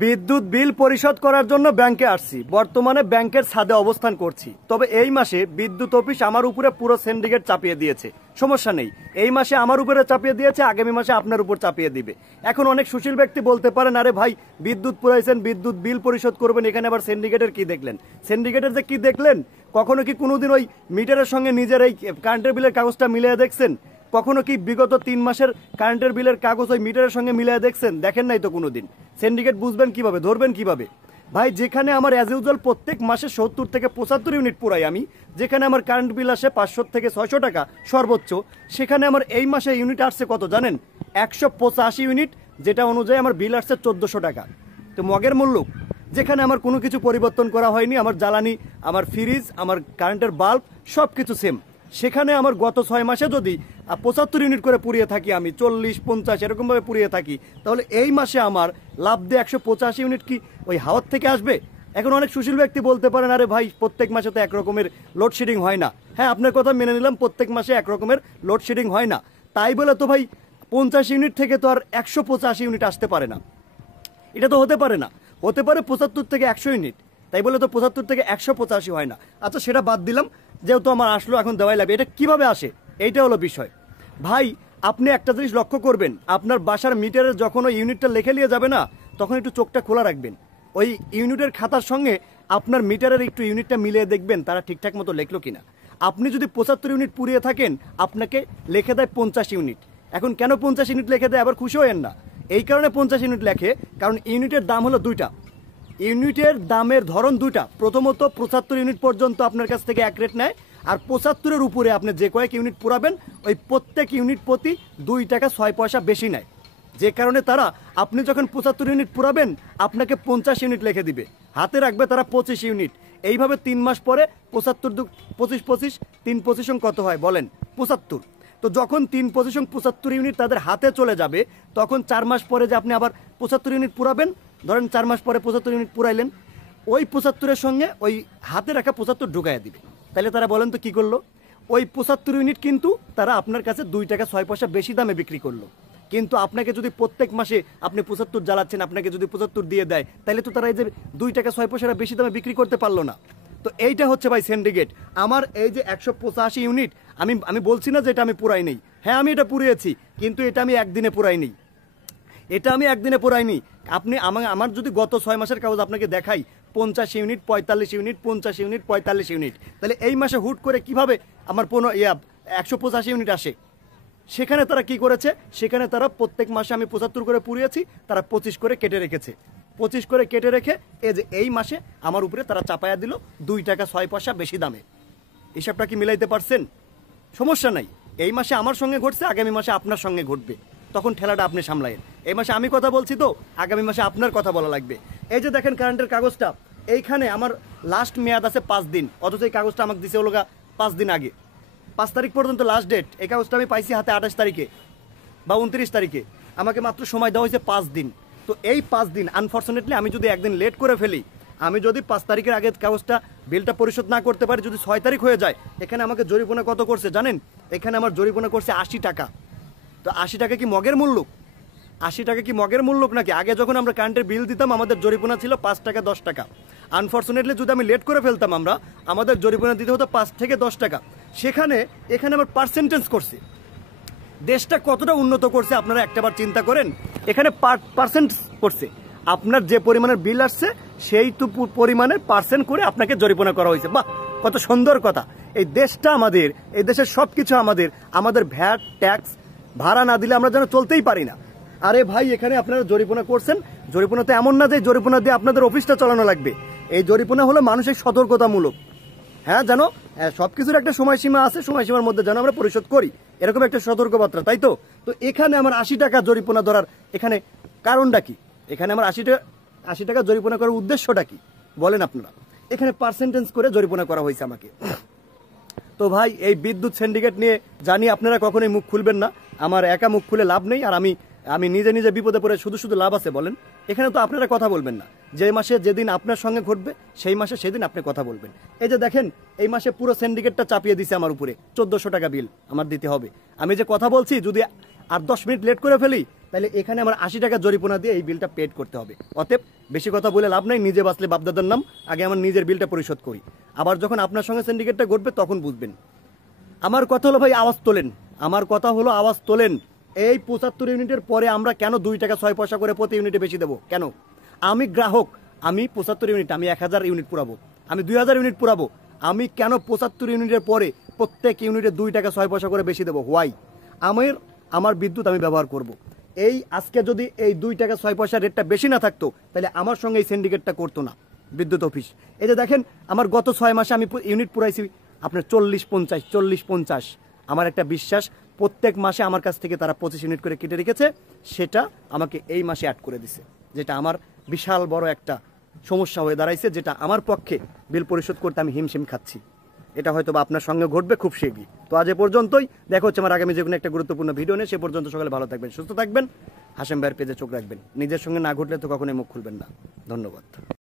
বিদ্যুৎ বিল পরিশোধ করার জন্য ব্যাংকে আসছি। বর্তমানে ব্যাংকের ছাদে অবস্থান করছি। তবে এই মাসে বিদ্যুৎ অফিস আমার উপরে পুরো সিন্ডিকেট চাপিয়ে দিয়েছে। সমস্যা নেই, এই মাসে আমার উপরে চাপিয়ে দিয়েছে, আগামী মাসে আপনার উপর চাপিয়ে দিবে। এখন অনেক সুশীল ব্যক্তি বলতে পারেন, আরে ভাই বিদ্যুৎ পুরাইছেন, বিদ্যুৎ বিল পরিশোধ করবেন, এখানে আবার সিন্ডিকেটের কি দেখলেন? সিন্ডিকেটের যে কি দেখলেন, কখনো কি কোনোদিন ওই মিটারের সঙ্গে নিজের এই কারেন্টের বিলের কাগজটা মিলিয়ে দেখছেন? কখনো কি বিগত 3 মাসের কারেন্টের বিলের কাগজ ওই মিটারের সঙ্গে মিলিয়ে দেখছেন? দেখেন নাই তো কোনোদিন। সিন্ডিকেট বুঝবেন কিভাবে, ধরবেন কিভাবে? ভাই যেখানে আমার অ্যাজ ইউজুয়াল প্রত্যেক মাসে 70 থেকে 75 ইউনিট পুরাই আমি, যেখানে আমার কারেন্ট বিল আসে 500 থেকে 600 টাকা সর্বোচ্চ, সেখানে আমার এই মাসে ইউনিট আসছে কত জানেন? 185 ইউনিট, যেটা অনুযায়ী আমার বিল আসছে 1400 টাকা। তো মগের মূল্য, যেখানে আমার কোনো কিছু পরিবর্তন করা হয়নি, আমার জ্বালানি, আমার ফ্রিজ, আমার কারেন্টের বাল্ব সব কিছু সেম। সেখানে আমার গত 6 মাসে যদি 75 ইউনিট করে পুড়িয়ে থাকি, আমি 40-50 এরকমভাবে পুড়িয়ে থাকি, তাহলে এই মাসে আমার লাভ দিয়ে 185 ইউনিট কি ওই হাওয়ার থেকে আসবে? এখন অনেক সুশীল ব্যক্তি বলতে পারেন, আরে ভাই প্রত্যেক মাসে তো একরকমের লোডশেডিং হয় না। হ্যাঁ, আপনার কথা মেনে নিলাম, প্রত্যেক মাসে একরকমের লোডশেডিং হয় না। তাই বলে তো ভাই 50 ইউনিট থেকে তো আর 185 ইউনিট আসতে পারে না, এটা তো হতে পারে না। হতে পারে 75 থেকে 100 ইউনিট, তাই বলে তো 75 থেকে 185 হয় না। আচ্ছা সেটা বাদ দিলাম, যেহেতু আমার আসলো এখন দেওয়াই লাগবে। এটা কিভাবে আসে, এইটা হলো বিষয়। ভাই আপনি একটা জিনিস লক্ষ্য করবেন, আপনার বাসার মিটারে যখন ওই ইউনিটটা লিখে নিয়ে যাবে না, তখন একটু চোখটা খোলা রাখবেন। ওই ইউনিটের খাতার সঙ্গে আপনার মিটারের একটু ইউনিটটা মিলিয়ে দেখবেন তারা ঠিকঠাক মতো লেখলো কিনা। আপনি যদি 75 ইউনিট পুড়িয়ে থাকেন, আপনাকে লিখে দেয় 50 ইউনিট। এখন কেন 50 ইউনিট লিখে দেয় আবার খুশি হয়েন না। এই কারণে 50 ইউনিট লেখে, কারণ ইউনিটের দাম হলো দুইটা। ইউনিটের দামের ধরন দুইটা। প্রথমত 75 ইউনিট পর্যন্ত আপনার কাছ থেকে এক রেট নেয়, আর 75-এর উপরে আপনি যে কয়েক ইউনিট পুরাবেন, ওই প্রত্যেক ইউনিট প্রতি 2 টাকা 6 পয়সা বেশি নেয়। যে কারণে তারা, আপনি যখন 75 ইউনিট পুরাবেন, আপনাকে 50 ইউনিট লিখে দিবে, হাতে রাখবে তারা 25 ইউনিট। এইভাবে 3 মাস পরে 75 25 25 3 25 কত হয় বলেন? 75। তো যখন 3 25 75 ইউনিট তাদের হাতে চলে যাবে, তখন 4 মাস পরে যে আপনি আবার 75 ইউনিট পুরাবেন, ধরেন 4 মাস পরে 75 ইউনিট পুরাইলেন, ওই 75-এর সঙ্গে ওই হাতে রাখা 75 ঢুকাইয়া দিবে। তাহলে তারা বলেন তো কি করলো? ওই 75 ইউনিট কিন্তু তারা আপনার কাছে 2 টাকা 6 পয়সা বেশি দামে বিক্রি করলো। কিন্তু আপনাকে যদি প্রত্যেক মাসে আপনি 75 জ্বালাচ্ছেন, আপনাকে যদি 75 দিয়ে দেয়, তাহলে তো তারা এই যে 2 টাকা 6 পয়সা বেশি দামে বিক্রি করতে পারলো না। তো এইটা হচ্ছে ভাই সিন্ডিকেট। আমার এই যে 185 ইউনিট, আমি বলছি না যে এটা আমি পুরাই নেই। হ্যাঁ আমি এটা পুড়িয়েছি, কিন্তু এটা আমি একদিনে পুরাই নেই। এটা আমি একদিনে পুরাইনি। আপনি আমার যদি গত 6 মাসের কাগজ আপনাকে দেখাই, 50 ইউনিট, 45 ইউনিট, 50 ইউনিট, 45 ইউনিট, তাহলে এই মাসে হুট করে কিভাবে আমার 185 ইউনিট আসে? সেখানে তারা কি করেছে, সেখানে তারা প্রত্যেক মাসে আমি 75 করে পুড়িয়েছি, তারা 25 করে কেটে রেখেছে। 25 করে কেটে রেখে এই মাসে আমার উপরে তারা চাপায়া দিল 2 টাকা 6 পয়সা বেশি দামে। হিসাবটা কি মিলাইতে পারছেন? সমস্যা নাই, এই মাসে আমার সঙ্গে ঘটছে, আগামী মাসে আপনার সঙ্গে ঘটবে, তখন ঠেলাটা আপনি সামলায়েন। এই মাসে আমি কথা বলছি, তো আগামী মাসে আপনার কথা বলা লাগবে। এই যে দেখেন কারেন্টের কাগজটা, এইখানে আমার লাস্ট মেয়াদ আছে 5 দিন, অথচ এই কাগজটা আমাকে দিছে হলো 5 দিন আগে। 5 তারিখ পর্যন্ত লাস্ট ডেট। এই কাগজটা আমি পাইছি হাতে 28 তারিখে বা 29 তারিখে। আমাকে মাত্র সময় দেওয়া হয়েছে 5 দিন। তো এই 5 দিন আনফর্চুনেটলি আমি যদি একদিন লেট করে ফেলি, আমি যদি 5 তারিখের আগে কাগজটা বিলটা পরিশোধ না করতে পারি, যদি 6 তারিখ হয়ে যায়, এখানে আমাকে জরিমানা কত করছে জানেন? এখানে আমার জরিমানা করছে 80 টাকা। তো 80 টাকা কি মগের মূল্য? 80 টাকা কি মগের মূল্য নাকি? আগে যখন আমরা কারেন্টের বিল দিতাম, আমাদের জরিমানা ছিল 5 টাকা 10 টাকা। আনফর্চুনেটলি যদি আমি লেট করে ফেলতাম, আমাদের জরিমানা দিতে হতো 5 থেকে 10 টাকা। এখানে আমার পার্সেন্টেজ করছে। দেশটা কতটা উন্নত করছে আপনারা একটাবার চিন্তা করেন। এখানে পার্সেন্ট করছে, আপনার যে পরিমাণের বিল আসছে সেইটুকু পরিমাণের পার্সেন্ট করে আপনাকে জরিমানা করা হয়েছে। বাহ, কত সুন্দর কথা। এই দেশটা আমাদের, এই দেশের সব কিছু আমাদের ভ্যাট ট্যাক্স ভাড়া না দিলে আমরা যেন চলতেই পারি না। আরে ভাই এখানে আপনারা জরিমানা করছেন, জরিমানা তো এমন না যে জরিমানা দিয়ে আপনাদের অফিসটা চালানো লাগবে। এই জরিমানা হলো মানসিক সতর্কতামূলক। হ্যাঁ জানো, সবকিছুর একটা সময়সীমা আছে, সময়সীমার মধ্যে যেন আমরা পরিশোধ করি, এরকম একটা সতর্কবার্তা, তাই তো? তো এখানে আমার 80 টাকা জরিমানা ধরার এখানে কারণটা কি? এখানে আমার 80 টাকা জরিমানা করার উদ্দেশ্যটা কি বলেন আপনারা? এখানে পার্সেন্টেজ করে জরিমানা করা হয়েছে আমাকে। তো ভাই এই বিদ্যুৎ সিন্ডিকেট নিয়ে জানি আপনারা কখনোই মুখ খুলবেন না। আমার একা মুখ খুলে লাভ নেই, আর আমি নিজে নিজে বিপদে পড়ে শুধু লাভ আছে বলেন? এখানে তো আপনারা কথা বলবেন না। যে মাসে যেদিন আপনার সঙ্গে ঘটবে সেই মাসে সেদিন আপনি কথা বলবেন। এই যে দেখেন, এই মাসে পুরো সিন্ডিকেটটা চাপিয়ে দিছে আমার উপরে, 1400 টাকা বিল আমার দিতে হবে। আমি যে কথা বলছি, যদি আর 10 মিনিট লেট করে ফেলি, তাহলে এখানে আমার 80 টাকা জরিমানা দিয়ে এই বিলটা পেড করতে হবে। অতএব বেশি কথা বলে লাভ নাই, নিজে বাঁচলে বাপদাদার নাম, আগে আমার নিজের বিলটা পরিশোধ করি। আবার যখন আপনার সঙ্গে সিন্ডিকেটটা ঘটবে তখন বুঝবেন। আমার কথা হলো ভাই আওয়াজ তোলেন, আমার কথা হলো আওয়াজ তোলেন। এই 75 ইউনিটের পরে আমরা কেন 2 টাকা 6 পয়সা করে প্রতি ইউনিটে বেশি দেবো কেন? আমি গ্রাহক, আমি 75 ইউনিট, আমি 1000 ইউনিট পুরাবো, আমি 2000 ইউনিট পুরাবো, আমি কেন 75 ইউনিটের পরে প্রত্যেক ইউনিটে 2 টাকা 6 পয়সা করে বেশি দেবো? হোয়াই? আমার বিদ্যুৎ আমি ব্যবহার করব। এই আজকে যদি এই 2 টাকা 6 পয়সা রেটটা বেশি না থাকতো, তাহলে আমার সঙ্গে এই সিন্ডিকেটটা করতো না বিদ্যুৎ অফিস। এই যে দেখেন, আমার গত 6 মাসে আমি ইউনিট পুরাইছি আপনার 40-50। আমার একটা বিশ্বাস, প্রত্যেক মাসে আমার কাছ থেকে তারা 25 ইউনিট করে কেটে রেখেছে, সেটা আমাকে এই মাসে অ্যাড করে দিছে, যেটা আমার বিশাল বড় একটা সমস্যা হয়ে দাঁড়াইছে, যেটা আমার পক্ষে বিল পরিশোধ করতে আমি হিমশিম খাচ্ছি। এটা হয়তো বা আপনার সঙ্গে ঘটবে খুব শীঘ্রই। তো আজ এ পর্যন্তই, দেখা হচ্ছে আমার আগামী যে কোনো একটা গুরুত্বপূর্ণ ভিডিও নিয়ে। সে পর্যন্ত সকালে ভালো থাকবেন, সুস্থ থাকবেন, হাশেম ভাইয়ের পেজে চোখ রাখবেন। নিজের সঙ্গে না ঘটলে তো কখনোই মুখ খুলবেন না। ধন্যবাদ।